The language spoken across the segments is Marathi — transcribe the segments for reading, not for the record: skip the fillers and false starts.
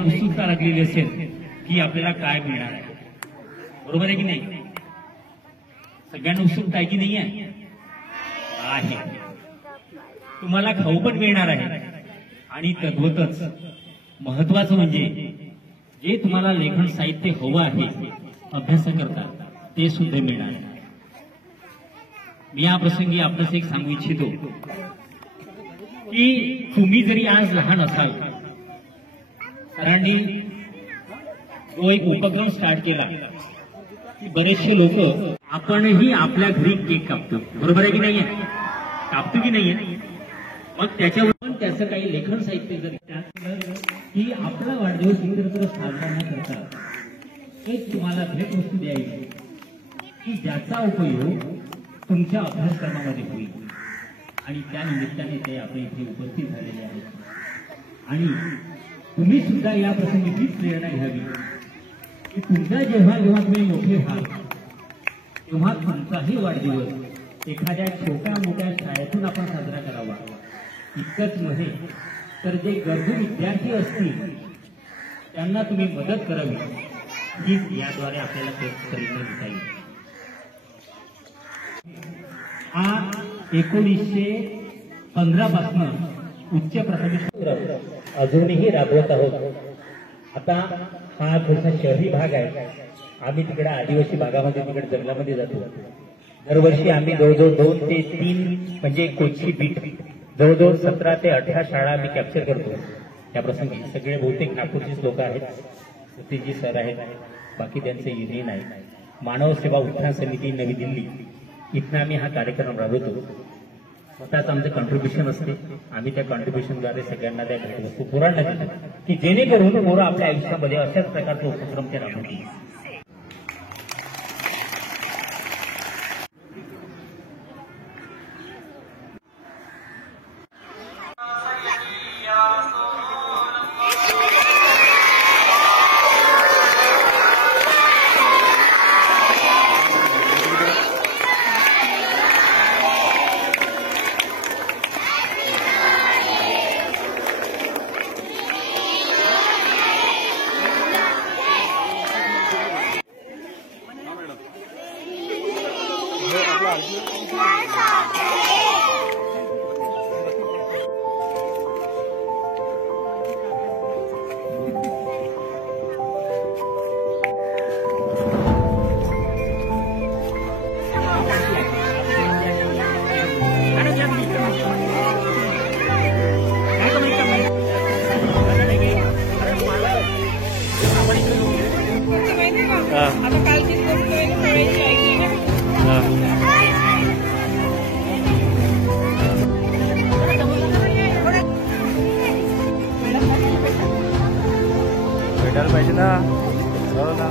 एक उत्सुकता लागलेली असेल की आपल्याला काय मिळणार आहे, बरोबर आहे की नाही? सगळ्यांना उत्सुकता आहे की नाही आहे? तुम्हाला खाऊ पण मिळणार आहे आणि तद्वतच महत्वाचं म्हणजे जे तुम्हाला लेखन साहित्य हवं आहे अभ्यास करता ते सुद्धा मिळणार आहे. मी या प्रसंगी आपल्यास एक सांगू इच्छितो की तुम्ही जरी आज लहान असाल, सरांनी जो एक उपक्रम स्टार्ट केला की बरेचसे लोक आपणही आपल्या घरी केक कापतो, बरोबर आहे की नाहीये? कापतो की नाहीये? मग त्याच्यावर पण त्याचं काही लेखन साहित्य जर की आपला वाढदिवस इतरत्र साजरा न करता एक तुम्हाला भेटवस्तू द्यायची की ज्याचा उपयोग तुमच्या अभ्यासक्रमामध्ये होईल आणि त्या निमित्ताने ते आपल्या इथे उपस्थित झालेले आहेत. आणि तुम्ही सुद्धा या प्रसंगी हीच प्रेरणा घ्यावी की तुमचा जेव्हा जेव्हा तुम्ही मोठे व्हाल तेव्हा तुमचाही वाढदिवस एखाद्या छोट्या मोठ्या शाळेतून आपण साजरा करावा. इतकंच नव्हे तर जे गरजू विद्यार्थी असतील त्यांना तुम्ही मदत करावी, हीच याद्वारे आपल्याला प्रेरणा देता येईल. हा 1915 पासून उच्च प्राथमिक अजूनही राबवत आहोत. आता हा थोडासा शहरी भाग आहे, आम्ही तिकडे आदिवासी भागामध्ये तिकडे जंगलामध्ये जातो. दरवर्षी आम्ही जवळजवळ 2 ते 3 म्हणजे कोची बीट जवळजवळ 17 ते 18 शाळा आम्ही कॅप्चर करतो. त्या प्रसंगी सगळे बहुतेक नागपूरचीच लोक आहेत, सतीजी सर आहेत, बाकी त्यांचे युनियन आहे, मानव सेवा उत्थान समिती नवी दिल्ली, इथनं आम्ही हा कार्यक्रम राबवतो. स्वतःच आमचं कॉन्ट्रीब्युशन असते. आम्ही त्या कॉन्ट्रीब्युशनद्वारे सगळ्यांना त्या भेटवस्तू पुरवण्यात येतो की जेणेकरून पोरं आपल्या आयुष्यामध्ये अशाच प्रकारचे उपक्रम ते राबवतील. भेटायला पाहिजे ना, हो ना.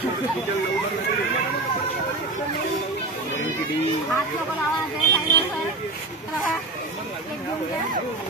हात नको लावा ते सांगितलं सर चला एक घेऊन घ्या हो जा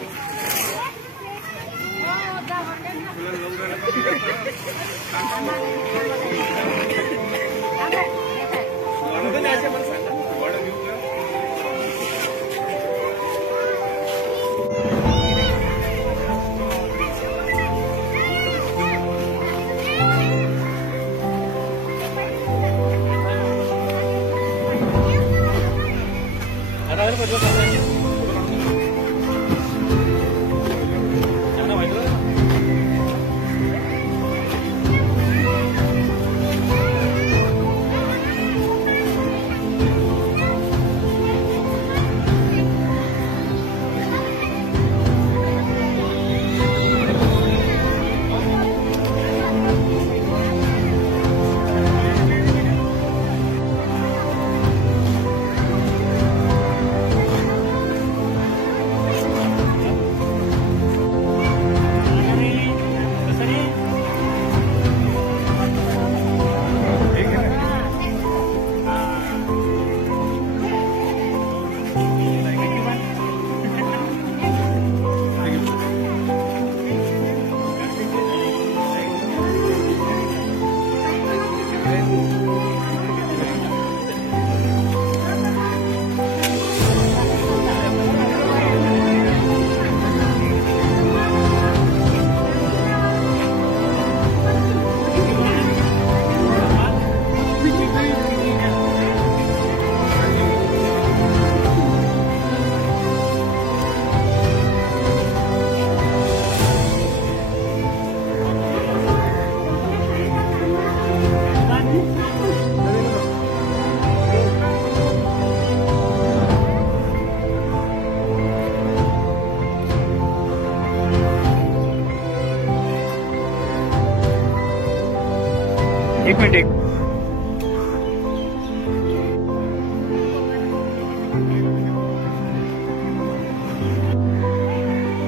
एक मिनिट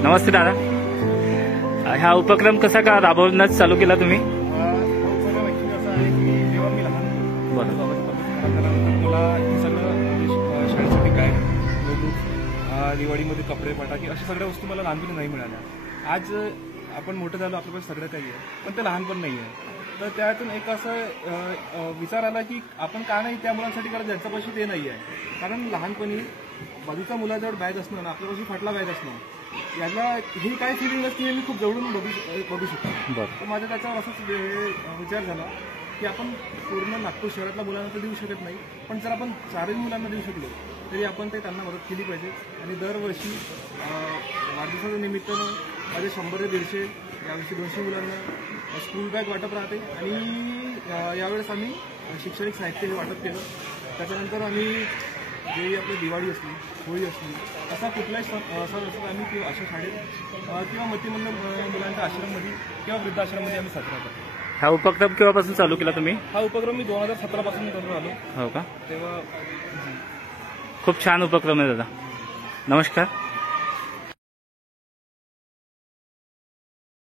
नमस्ते दादा, हा उपक्रम कसा का राबवण्यास चालू केला तुम्ही? उपक्रम ऍक्च्युली असा आहे की जेव्हा मी लहान मला हे सगळं शाळेसाठी काय नोटबुक, दिवाळीमध्ये कपडे, फटाके अशा सगळ्या वस्तू मला लहानपणी नाही मिळाल्या. आज आपण मोठं झालो, आपल्याकडे सगळं काही आहे, पण ते लहानपण नाही आहे. तर त्यातून एक असं विचार आला की आपण का नाही त्या मुलांसाठी करत ज्यांच्यापाशी ते नाही आहे. कारण लहानपणी बाजूच्या मुलाजवळ बॅग असणं ना आपल्यापाशी फाटला बॅग असणं याला ही काय फिलिंग असते हे मी खूप जवळून बघू शकतो. तर माझा त्याच्यावर असाच विचार झाला की आपण पूर्ण नागपूर शहरातल्या मुलांना तर देऊ शकत नाही, पण जर आपण चारही मुलांना देऊ शकलो तरी आपण ते त्यांना मदत केली पाहिजे. आणि दरवर्षी वाढदिवसाच्या निमित्तानं माझे 100 ते 150 यावर्षी 200 मुलांना स्कूल बॅग वाटप राहते. आणि यावेळेस आम्ही शैक्षणिक साहित्य हे वाटप केलं. त्याच्यानंतर आम्ही जे आपली दिवाळी असली, होळी असली, असा कुठलाही सण असला आम्ही किंवा अशा शाळेत किंवा मतिमंद मुलांच्या आश्रममध्ये किंवा वृद्धाश्रममध्ये आम्ही साजरा करतो. हा उपक्रम केव्हापासून चालू केला तुम्ही? हा उपक्रम मी 2017 पासून करत आलो. हो का? तेव्हा खूप छान उपक्रम आहे दादा. नमस्कार.